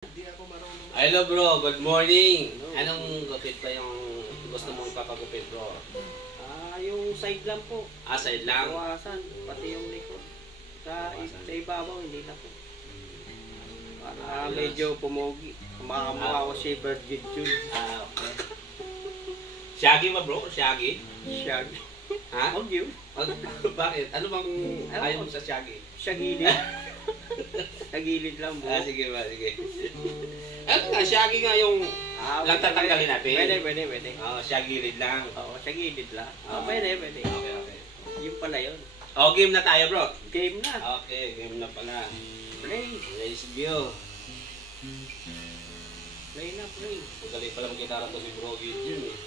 Hindi ako marunong. Hello bro, good morning. Anong gupit ba yung gusto mong ipapagupit bro? Yung side lang po. Side lang? Bawasan, pati yung likod. Sa ibabaw, hindi na po. Para medyo pumogi. Kumakamukha ko si Virgin June. Okay. Shaggy ba bro? Shaggy? Shaggy. Ha? Huwag yun. Bakit? Ano bang ayaw mo sa Shaggy? Shagilid. Shagilid lang bro. Sige ba, sige. Ano nga, Shaggy nga yung lang tatanggalin natin? Pwede. Shaggy lang. Oo, Shagilid lang. Pwede. Okay. Yung pala yun. Game na tayo bro. Game na. Okay, game na pala. Play. Let's go. Play na, play. Magaling pala mag-gitara to si Bro Gideon eh.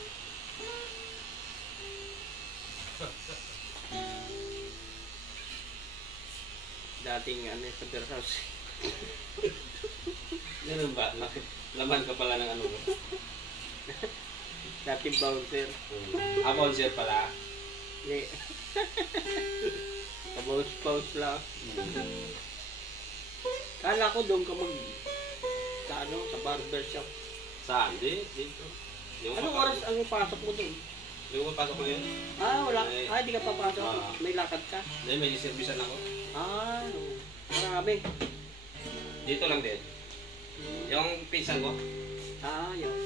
Dating sa beer house. Ganun ba? Laman ka pala ng ano mo? Dating bouncer. Bouncer pala. Yeah. Kabaus-paus lang. Kala ko doon ka sa barbershop. Saan? Dito. Anong oras ang pasok mo doon? Yung pasok ko yun? Wala. Di ka papasok. May lakad ka? Hindi, may servisan ako. Marami. Dito lang din. Yung pinsan ko. Yun.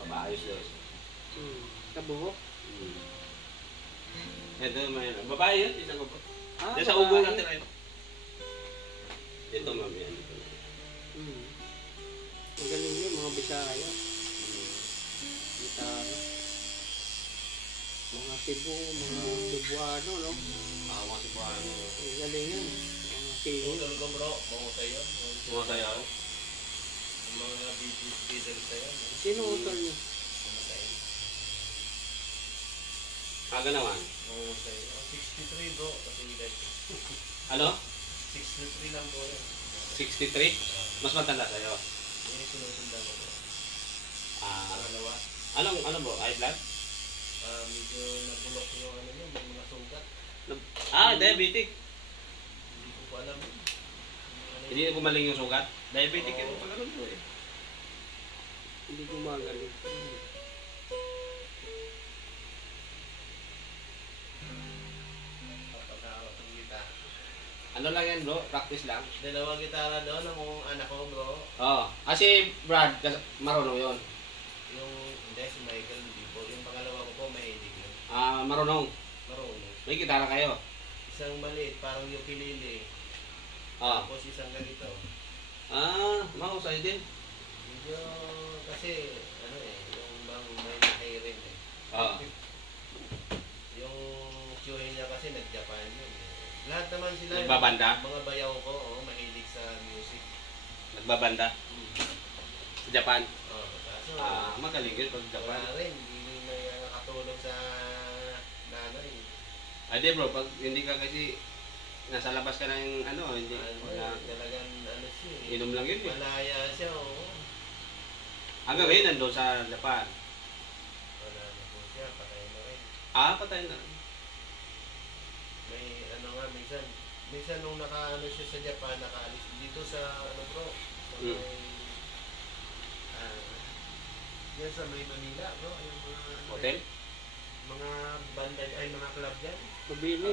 Kabayos daw. Kabuhok? Ito, may babae yun. Pinsan ko po. Dito sa babae. ubo natin rin. Ito, mami. Magaling yun, mga Bisaya. Gitara. Mga Cebu, mga Cebuano, no? Mga Cebuano. Magaling yun. Mga Cebu. Utol ko bro, mga sayo. Mga sayo? Mga Beatles sayo. Sino utol niyo? Kaga naman. Mga sayo. 63 bro, kasi Ano? 63 lang bro yan. 63? Mas matanda sa'yo. Hindi sinusundan ko bro. Pangalawa. Ano bro? High blood? Medyo nabulok yung mga sugat. Diabetic. Hindi ko pa alam. Hindi na gumaling yung sugat. Diabetic yung pagkaroon bro eh. Hindi gumagaling. Ano lang yan bro? Practice lang. Dalawang gitara doon ang anak ko bro. Kasi Brad, marunong yun. Yung, hindi, si Michael hindi po. Yung pangalawa ko po, mahilig yun. Marunong. Marunong. May gitara kayo. Isang maliit, parang ukulele. Tapos isang ganito. Mahusay din. Medyo, kasi, yung bang may nahirin eh. Yung tiyuhin niya kasi nag-Japan yun. Lahat naman sila, Nagbabanda? mga bayaw ko, mahilig sa music. Nagbabanda? Sa Japan? Kaso, magaling yun pag Japan. wala rin, hindi na nakatulong sa nanay. Di bro, pag hindi ka kasi nasa labas ka ng hindi. Talagang siya eh. Inom lang yun eh. Malaya siya, oo. Hanggang ngayon nandun sa Japan. Wala na po siya, patay na rin. Patay na. May minsan nung siya sa Japan, nakaalis dito sa bro, sa may, yan sa may Manila bro, yung mga Hotel? mga banda ay mga club dyan. Mabini.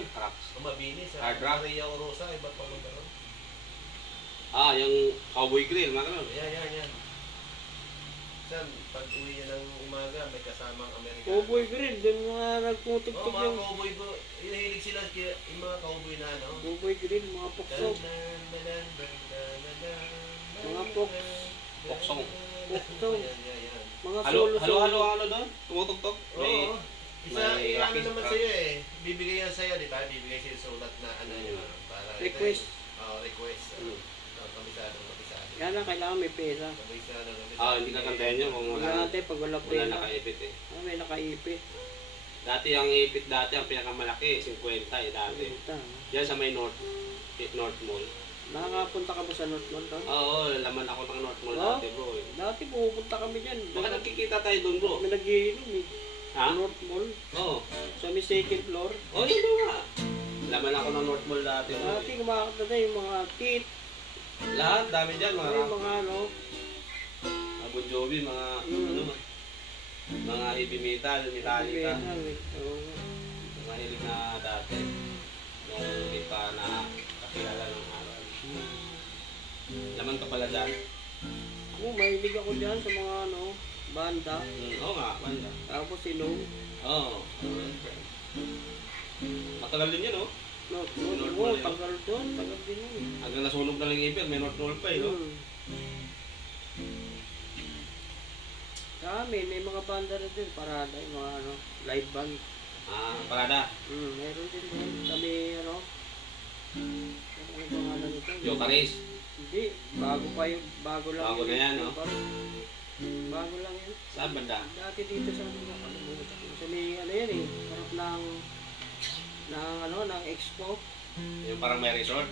Mabini sa Hard rock? Maria Orosa, iba pa mo doon. Yung Cowboy Grill, mga ganun. Yan. Minsan, pag uwi niya ng umaga, may kasamang Amerikano. Cowboy Grill, dun mga nagtutugtog mga yung cowboy bro, hilig sila yung mga cowboy na Cowboy Grill, mga poksong. Mga Poksong. Poksong. Yan. Mga Halo doon? Tumutugtog? Oo. may Ano rocket naman ka. sa'yo eh. Bibigay yan sa'yo, di ba? Bibigay sa'yo sulat na yun. Para Request. Request. Kabisado. Yan lang, kailangan may pera. Kabisado. Hindi ka kantahin yun kung Wala natin pag wala wala pera. nakaipit eh. May nakaipit. Dati ang ipit ang pinakamalaki, 50 dati. Puta. Diyan sa may North Mall. Nakakapunta ka ba sa North Mall? Oo, laman ako ng North Mall dati bro eh. Dati pupunta kami dyan. Baka nagkikita tayo doon bro. May nagiinom eh. Ha? North Mall. Oo. Sa may second floor. Yun nga. Laman ako ng North Mall dati bro. Dati kumakanta tayo yung mga tit. Lahat, dami dyan, mga May rock. mga ano, Mga Bon Jovi, mga mga heavy metal, Metallica. metal, oo. Mga hilig na dati. Nung hindi pa na kakilala ng araw. Laman ka pala dyan. Oo, mahilig ako dyan sa mga ano, banda. Oo nga, banda. Tapos sinog. Oo. Matagal din yan, oh. North Pole, Tagal doon, tagal din yun. Hanggang nasunog na lang yung ibig, may North Pole pa, eh, no? Sa amin, may mga banda na din, parada, yung mga ano, live band. Parada. Meron din doon. Kami, ano, ano pangalan nito? Yokaris. Hindi, bago pa yun, bago lang. Bago na yan, no? Bago lang yan. Saan banda? Dati dito sa ano, nakalimutan ko. Sa may, ano yan eh, harap ng, ano, ng expo. Yung parang may resort.